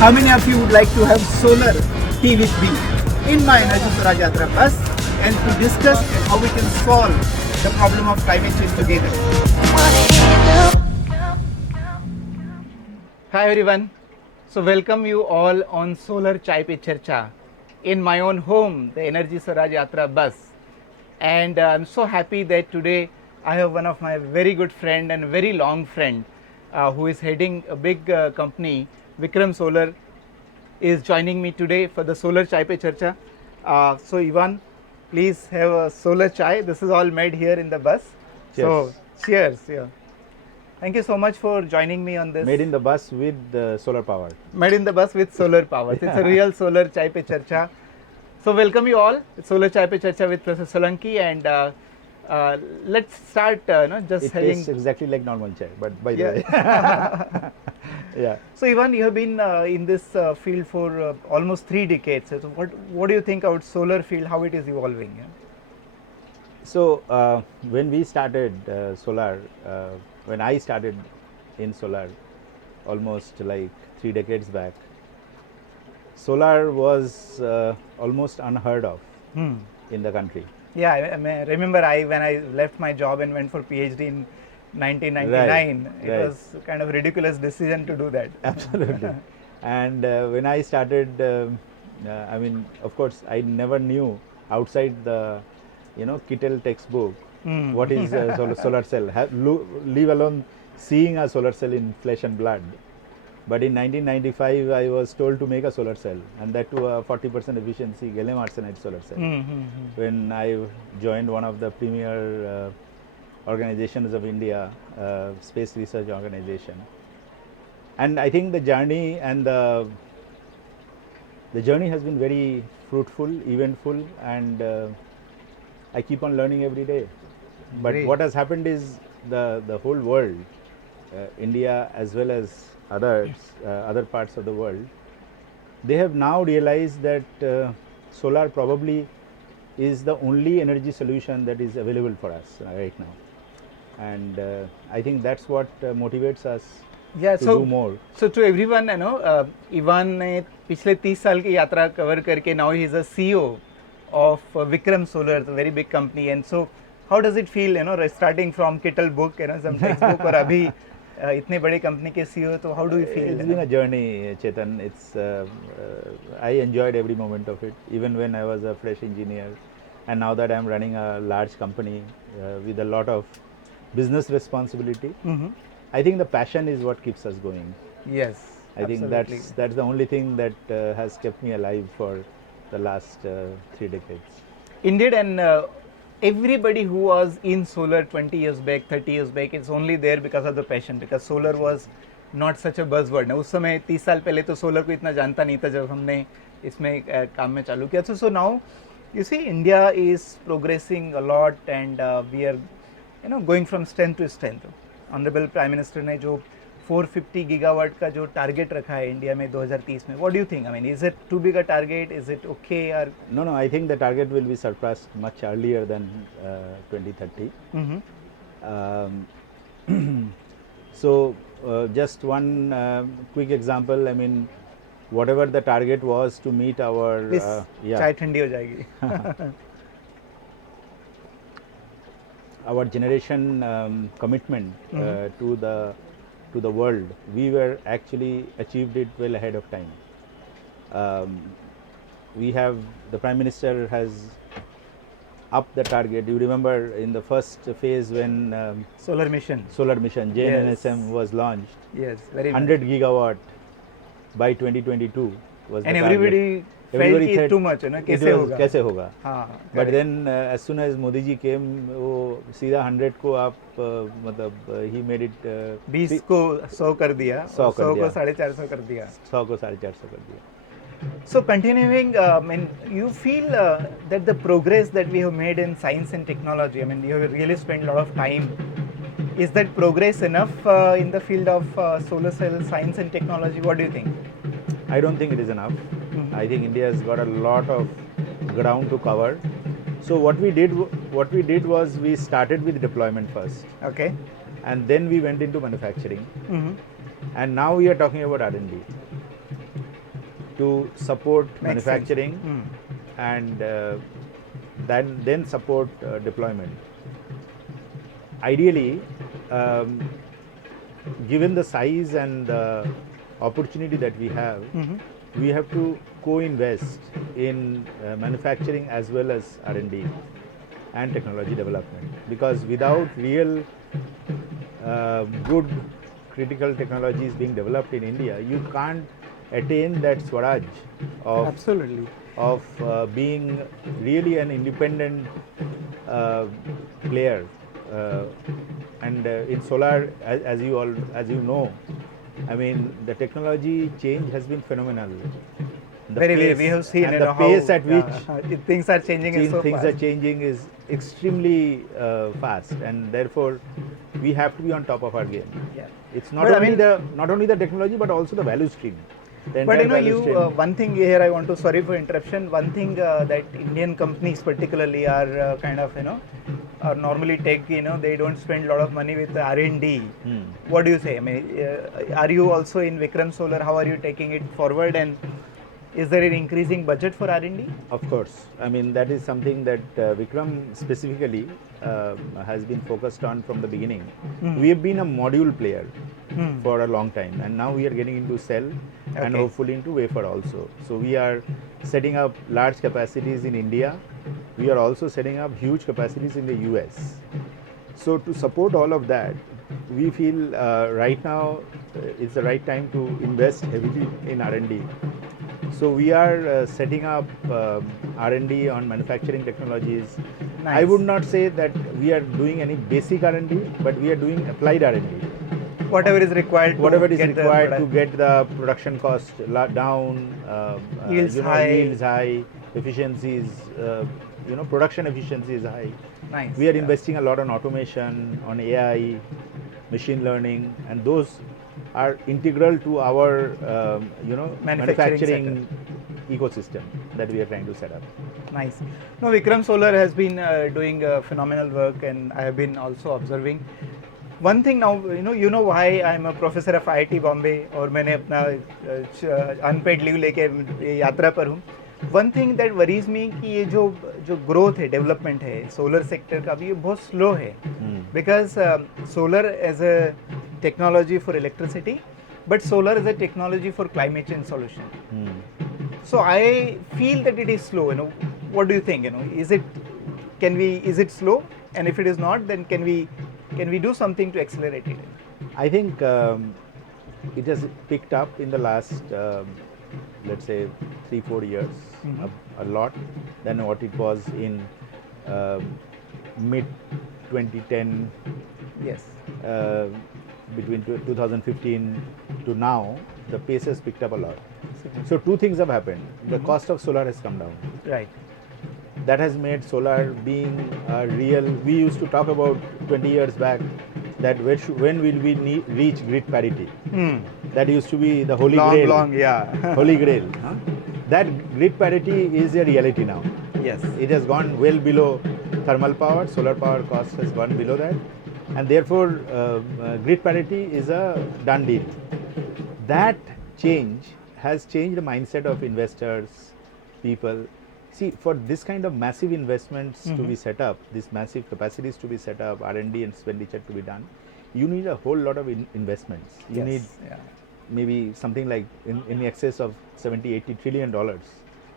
How many of you would like to have solar tea with me in my Energy Swaraj Yatra bus and to discuss how we can solve the problem of climate change together? Hi everyone. So welcome you all on Solar Chai Pe Charcha in my own home, the Energy Swaraj Yatra bus. And I'm so happy that today I have one of my very good friend and very long friend who is heading a big company, Vikram Solar, is joining me today for the Solar Chai Pe Charcha. So Ivan, please have a solar chai. This is all made here in the bus. Cheers. So cheers. Yeah. Thank you so much for joining me on this. Made in the bus with solar power. Made in the bus with solar power. It's a real Solar Chai Pe Charcha. So welcome you all. It's Solar Chai Pe Charcha with Professor Solanki, and let's start. Just It having tastes exactly like normal chai, but by the Yeah. way. Yeah. So Ivan, you have been in this field for almost 3 decades. So what do you think about solar field? How it is evolving? Yeah? So when we started solar, when I started in solar, almost like 3 decades back, solar was almost unheard of in the country. Yeah, I remember when I left my job and went for PhD in 1999, it right. was kind of a ridiculous decision to do that. Absolutely. And when I started, I mean, of course, I never knew outside the, Kittel textbook what is a solar cell. Leave alone seeing a solar cell in flesh and blood. But in 1995, I was told to make a solar cell, and that to a 40% efficiency gallium arsenide solar cell. When I joined one of the premier organizations of India, space research organization. And I think the journey has been very fruitful, eventful, and I keep on learning every day. But Great. what has happened is the whole world, India as well as other parts of the world, they have now realized that solar probably is the only energy solution that is available for us right now. And I think that's what motivates us Yeah, to do more. So to everyone, Ivan ने पिछले 30 साल की यात्रा cover करके now he is a CEO of Vikram Solar, the very big company. And so how does it feel, starting from Kittel book, some textbook, और अभी इतने बड़े company के CEO, तो how do you feel? It's been a journey, Chetan. It's I enjoyed every moment of it, even when I was a fresh engineer, and now that I'm running a large company with a lot of business responsibility. I think the passion is what keeps us going. Yes, I think that's the only thing that has kept me alive for the last 3 decades. Indeed, and everybody who was in solar 20 years back, 30 years back, it's only there because of the passion, because solar was not such a buzzword. ना उस समय 30 साल पहले तो solar को इतना जानता नहीं था जब हमने इसमें काम में चालू किया. So now you see India is progressing a lot, and we are going from strength to strength. Honorable Prime Minister ने जो 450 gigawatt का जो target रखा है इंडिया में 2030 में, what do you think? I mean, is it too big a target? Is it okay? Or No, I think the target will be surpassed much earlier than 2030. So just one quick example. I mean, whatever the target was to meet our चाय ठंडी हो जाएगी. Our generation commitment to the world, we were actually achieved it well ahead of time. The Prime Minister has upped the target. You remember in the first phase when Solar mission. JNSM was launched. Yes, very 100 gigawatt by 2022 was and the everybody target. felt कि too much है ना, कैसे होगा. correct. But then as soon as Modi ji came, वो सीधा 100 को आप मतलब he made it 20 को 100 कर दिया, 100 को 450 कर दिया. 100 को 450 कर दिया. So continuing, you feel that the progress that we have made in science and technology, I mean, you have really spent a lot of time. Is that progress enough in the field of solar cell science and technology? What do you think? I don't think it is enough. I think India has got a lot of ground to cover. So what we did was we started with deployment first. Okay. And then we went into manufacturing. And now we are talking about R&D. to support Makes manufacturing sense. and then support deployment. Ideally, given the size and the opportunity that we have, we have to co-invest in manufacturing as well as R&D and technology development, because without real good critical technologies being developed in India, you can't attain that Swaraj of Absolutely. being really an independent player. And in solar, as you know, I mean, the technology change has been phenomenal. The Very. We have seen and the pace at which things are changing is so things fast. are changing is extremely fast, and therefore we have to be on top of our game. Yeah. It's not But I only mean- not only the technology but also the value stream. The But entire you know, value stream. one thing here I want to, sorry for interruption. One thing that Indian companies particularly are kind of, are normally tech. They don't spend a lot of money with R&D. What do you say? I mean, are you also in Vikram Solar? How are you taking it forward? And is there an increasing budget for R&D? Of course, I mean that is something that Vikram specifically has been focused on from the beginning. We have been a module player for a long time, and now we are getting into cell and Okay. hopefully into wafer also. So we are setting up large capacities in India. We are also setting up huge capacities in the US. So to support all of that, we feel right now is the right time to invest heavily in R&D. So we are setting up R&D on manufacturing technologies. Nice. I would not say that we are doing any basic R&D, but we are doing applied R&D. Whatever is required. Whatever is get the required to product. get the production cost down, Yields high. yields high, efficiencies, production efficiency is high. Nice. We are Yeah. investing a lot on automation, on AI, machine learning, and those are integral to our manufacturing ecosystem that we are trying to set up. Nice. No, Vikram Solar has been doing phenomenal work, and I have been also observing. One thing now, you know why I'm a professor of IIT Bombay और मैंने अपना unpaid leave लेके ये यात्रा पर हूँ. One thing that worries me कि ये जो growth है, development है, solar sector का भी ये बहुत slow है. Because solar as a technology for electricity, but solar is a technology for climate change solution. So I feel that it is slow. What do you think? Is it slow? And if it is not, then can we do something to accelerate it? I think it has picked up in the last, let's say, 3-4 years, a lot than what it was in mid 2010. Yes. Between 2015 to now, the pace has picked up a lot. So two things have happened. The cost of solar has come down. Right. That has made solar being a real. We used to talk about 20 years back that when will we reach grid parity? That used to be the holy grail. Long, yeah. Holy grail. Huh? That grid parity is a reality now. Yes. It has gone well below thermal power. Solar power cost has gone below that, and therefore grid parity is a done deal. That change has changed the mindset of investors, people. See, for this kind of massive investments to be set up, these massive capacities to be set up, R&D and expenditure to be done, you need a whole lot of investments. You need maybe something like in excess of $70-80 trillion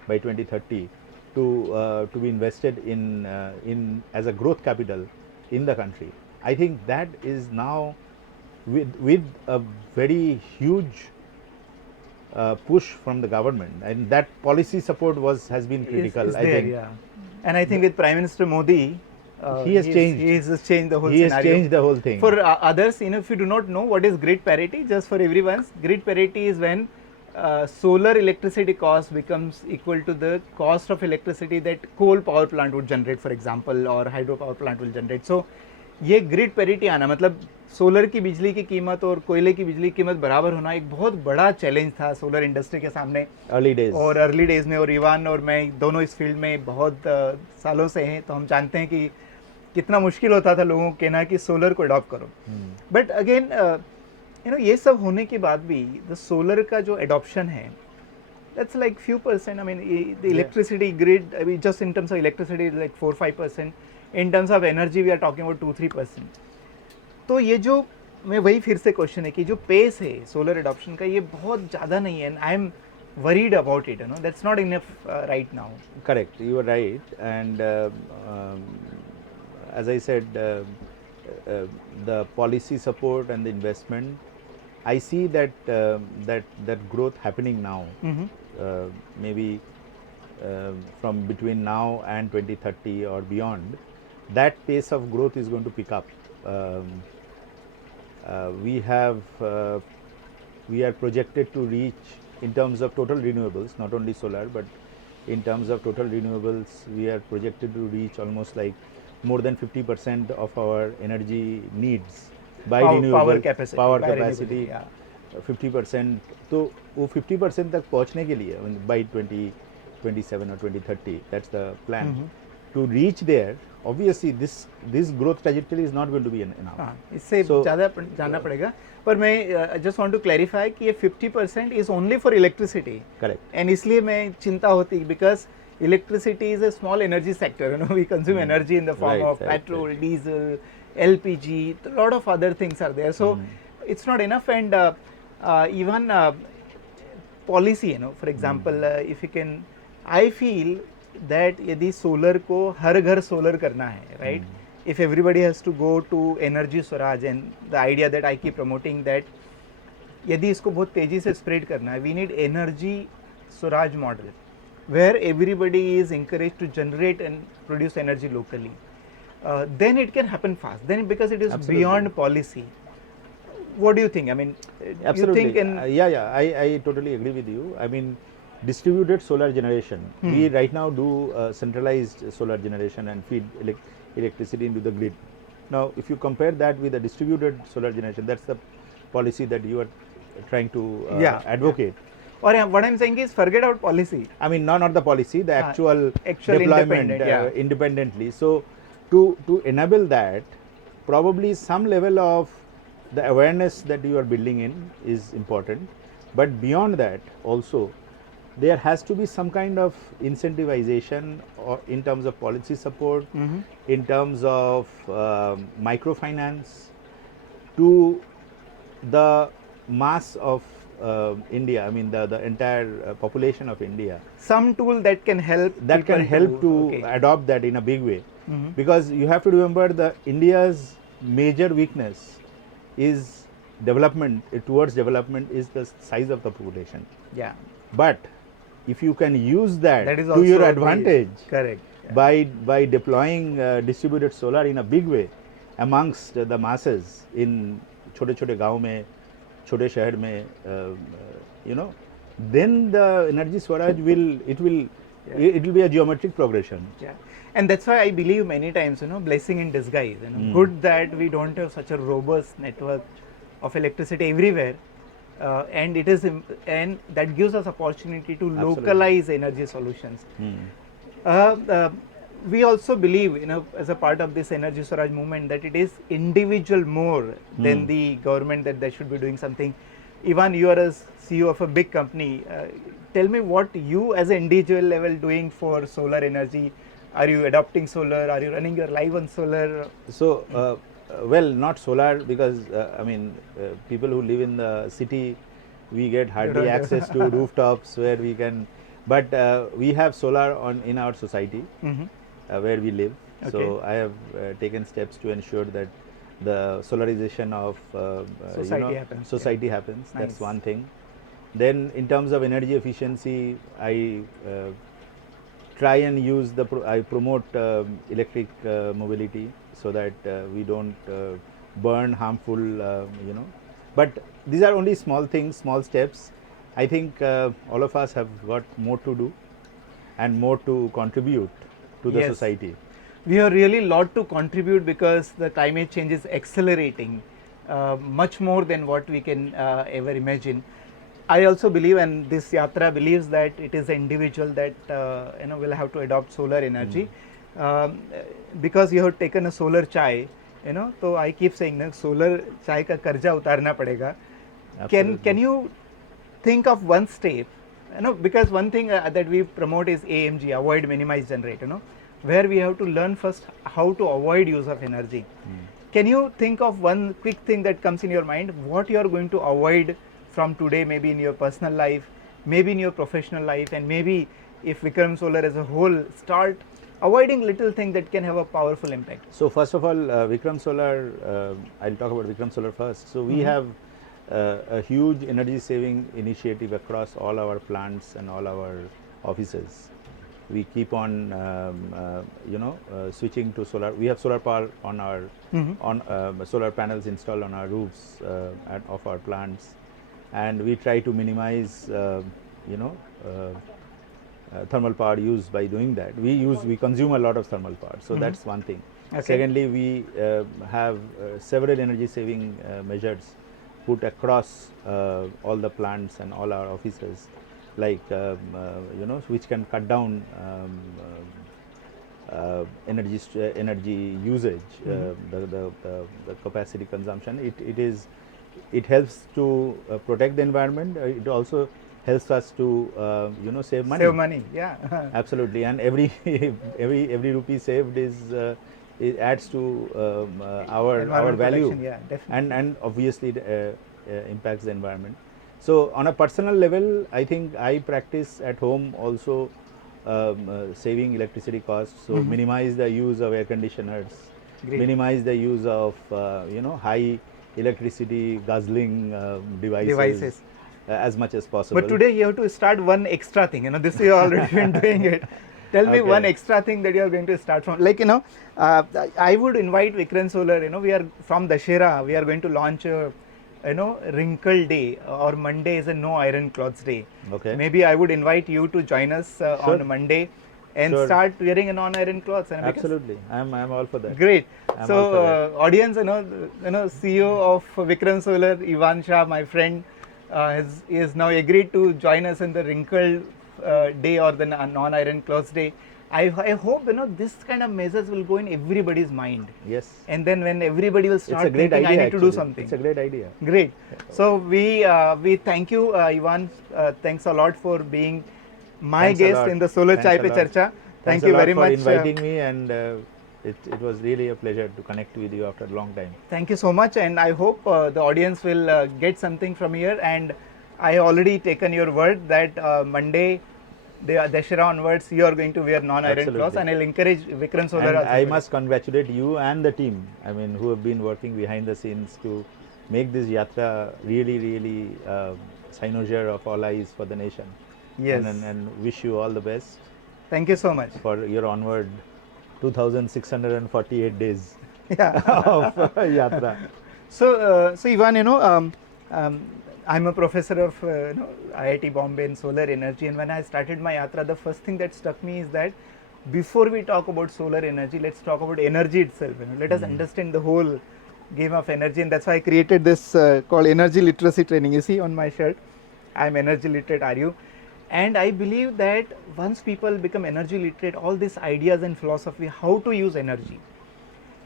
by 2030 to be invested in as a growth capital in the country. I think that is now with a very huge push from the government, and that policy support has been critical. Is I there, think. yeah. And I think with Prime Minister Modi, he has changed. He has changed the whole He scenario. has changed the whole thing. For others, if you do not know what is grid parity, just for everyone, grid parity is when solar electricity cost becomes equal to the cost of electricity that coal power plant would generate, for example, or hydro power plant will generate. So, ये grid parity आना मतलब solar की बिजली की कीमत और कोयले की बिजली की कीमत बराबर होना एक बहुत बड़ा चैलेंज था सोलर इंडस्ट्री के सामने अर्ली डेज में. और इवान और मैं दोनों इस फील्ड में बहुत सालों से हैं, तो हम जानते हैं कि कितना मुश्किल होता था लोगों को कहना कि सोलर को अडॉप्ट करो. बट अगेन ये सब होने के बाद भी द सोलर का जो एडॉप्शन है That's like few percent. I mean, the electricity grid, I mean, just in terms of electricity, is like 4-5%. In terms of energy, we are talking about 2-3%. तो ये जो मैं वही फिर से क्वेश्चन है कि जो पेस है सोलर एडॉप्शन का, ये बहुत ज़्यादा नहीं है, and I am worried about it. That's not enough right now. Correct, you are right, and as I said, the policy support and the investment, I see that that growth happening now. Maybe from between now and 2030 or beyond, that pace of growth is going to pick up. We are projected to reach, in terms of total renewables, not only solar, but in terms of total renewables, we are projected to reach almost like more than 50% of our energy needs by renewable power capacity. 50%. तो वो 50% तक पहुँचने के लिए by 2027 or 2030, that's the plan. To reach there, obviously this growth trajectory is not going to be enough. इससे ज़्यादा जाना पड़ेगा. पर मैं just want to clarify कि ये 50% is only for electricity. Correct. And इसलिए मैं चिंता होती because electricity is a small energy sector. We consume energy in the form of petrol, diesel, LPG. A lot of other things are there. So it's not enough. And even policy, for example, if you can, I feel that यदि solar को हर घर solar करना है, right? If everybody has to go to Energy Swaraj, and the idea that I keep promoting that यदि इसको बहुत तेजी से spread करना है, we need Energy Swaraj model where everybody is encouraged to generate and produce energy locally. Then it can happen fast. Then because it is beyond policy. What do you think? I mean, absolutely. You think I totally agree with you. I mean, distributed solar generation. We right now do centralized solar generation and feed electricity into the grid. Now, if you compare that with the distributed solar generation, that's the policy that you are trying to advocate. Or what I'm saying is, forget out policy. I mean, not the policy, the actual deployment independently. So, to enable that, probably some level of the awareness that you are building in is important. But beyond that, also, there has to be some kind of incentivization or in terms of policy support, in terms of microfinance to the mass of India. I mean the entire population of India. Some tool that can help. That can help to adopt that in a big way, because you have to remember the India's major weakness is development. Towards development is the size of the population. Yeah. But if you can use that to your advantage, correct, by deploying distributed solar in a big way amongst the masses in छोटे-छोटे गाँव में, छोटे शहर में, then the Energy Swaraj will be a geometric progression. Yeah. And that's why I believe many times, blessing in disguise. Good that we don't have such a robust network of electricity everywhere. And that gives us opportunity to localize energy solutions. We also believe, as a part of this Energy Swaraj movement, that it is individual more than the government, that they should be doing something. Even you are a CEO of a big company. Tell me what you as an individual level doing for solar energy. Are you adopting solar? Are you running your life on solar? So, well, not solar, because people who live in the city, we get hardly access to rooftops where we can, but we have solar in our society where we live. So I have taken steps to ensure that the solarization of society happens. Nice. That's one thing. Then in terms of energy efficiency, I try and use I promote electric mobility, so that we don't burn harmful, But these are only small things, small steps. I think all of us have got more to do and more to contribute to the society. We have really a lot to contribute, because the climate change is accelerating much more than what we can ever imagine. I also believe, and this Yatra believes, that it is the individual that will have to adopt solar energy. Because you have taken a solar chai, so I keep saying solar chai ka karja utarna padega. Can you think of one step because one thing that we promote is AMG, avoid, minimize, generate, where we have to learn first how to avoid use of energy. Can you think of one quick thing that comes in your mind, what you are going to avoid from today, maybe in your personal life, maybe in your professional life, and maybe if Vikram Solar as a whole start avoiding little things that can have a powerful impact? So first of all, Vikram Solar, I'll talk about Vikram Solar first. So we have a huge energy saving initiative across all our plants and all our offices. We keep on, switching to solar. We have solar power on our, solar panels installed on our roofs of our plants, and we try to minimize, thermal power use by doing that. We consume a lot of thermal power, so that's one thing. Okay. Secondly, we have several energy saving measures put across all the plants and all our offices, like which can cut down energy usage, the capacity consumption. It helps to protect the environment. It also helps us to save money. Save money, yeah. Absolutely, and every rupee saved it adds to our value, yeah, definitely. and obviously it impacts the environment. So on a personal level, I think I practice at home also saving electricity costs. So minimize the use of air conditioners, Great. minimize the use of high electricity guzzling devices. As much as possible. But today you have to start one extra thing. This you already been doing it. Tell me one extra thing that you are going to start from. Like I would invite Vikram Solar. We are from Dussehra. We are going to launch a wrinkle day, or Monday is a no iron clothes day. Okay. Maybe I would invite you to join us on Monday and start wearing a non-iron cloths. Absolutely, I'm all for that. Great. So audience, CEO of Vikram Solar, Ivan Shah, my friend, is now agreed to join us in the wrinkle day or the non-iron clothes day. I hope this kind of measures will go in everybody's mind. Yes. And then when everybody will start thinking, idea, I need actually. to do something. It's a great idea. Great. So we thank you, Ivan. Thanks a lot for being my guest in the Solar Chai Pe Charcha. Thank you very much for inviting me, and it was really a pleasure to connect with you after a long time. Thank you so much, and I hope the audience will get something from here. And I already taken your word that Monday, the Dussehra onwards, you are going to wear non-iron clothes, and I'll encourage Vikram Solar. And I must congratulate you and the team. I mean, who have been working behind the scenes to make this yatra really cynosure of all eyes for the nation. Yes. And wish you all the best. Thank you so much for your onward 2,648 days of yatra. So Ivan, I'm a professor of IIT Bombay in solar energy, and when I started my yatra, the first thing that struck me is that before we talk about solar energy, let's talk about energy itself. Let us understand the whole game of energy, and that's why I created this called energy literacy training. You see on my shirt, I'm energy literate. Are you? And I believe that once people become energy literate, all these ideas and philosophy, how to use energy,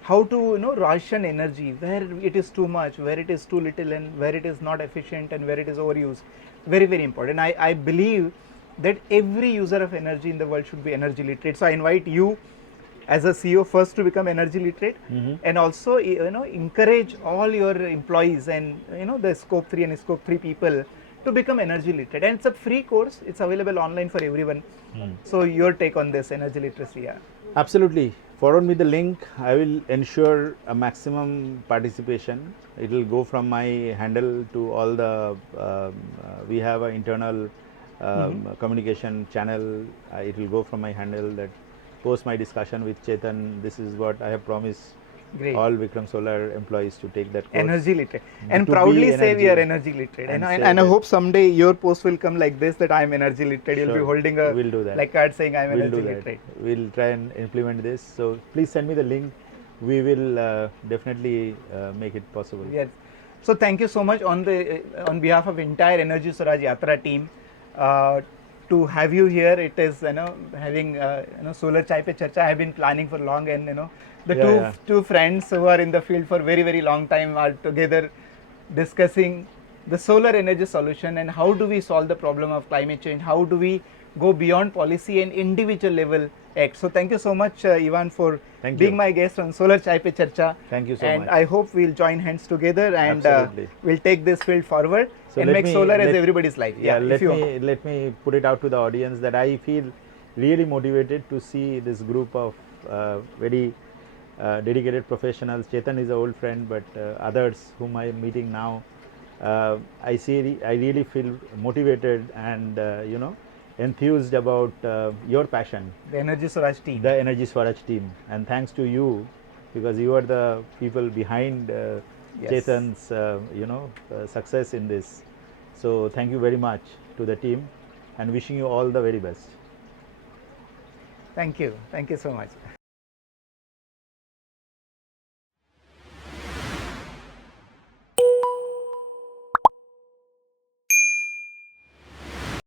how to ration energy, where it is too much, where it is too little, and where it is not efficient, and where it is overused, very important. I believe that every user of energy in the world should be energy literate. So I invite you as a CEO first to become energy literate, and also encourage all your employees and the scope 3 and scope 3 people to become energy literate. And it's a free course. It's available online for everyone. So your take on this energy literacy? Yeah. Absolutely. Forward me the link. I will ensure a maximum participation. It will go from my handle to all the. We have an internal communication channel. It will go from my handle. That post my discussion with Chetan. This is what I have promised. Great. All Vikram Solar employees to take that course. Energy literate, and proudly say we are energy literate. And I hope someday your post will come like this, that I am energy literate. You'll be holding a placard saying I am energy literate. We'll try and implement this. So please send me the link. We will definitely make it possible. Yes. So thank you so much on behalf of entire Energy Swaraj Yatra team to have you here. It is having Solar Chai Pe Charcha. I have been planning for long, and two friends who are in the field for very long time are together discussing the solar energy solution and how do we solve the problem of climate change, how do we go beyond policy and individual level act. So thank you so much, Ivan, for Thank being you. my guest on Solar Chai Pe Charcha. Thank you so and much. I hope we'll join hands together and Absolutely. we'll take this field forward So and let make me- solar as let- everybody's life. Yeah, if you let me put it out to the audience that I feel really motivated to see this group of very dedicated professionals. Chetan is an old friend, but others whom I am meeting now, I really feel motivated and enthused about your passion, the Energy Swaraj team. the Energy Swaraj team, and thanks to you because you are the people behind Yes. Chetan's success in this. So thank you very much to the team and wishing you all the very best. Thank you so much.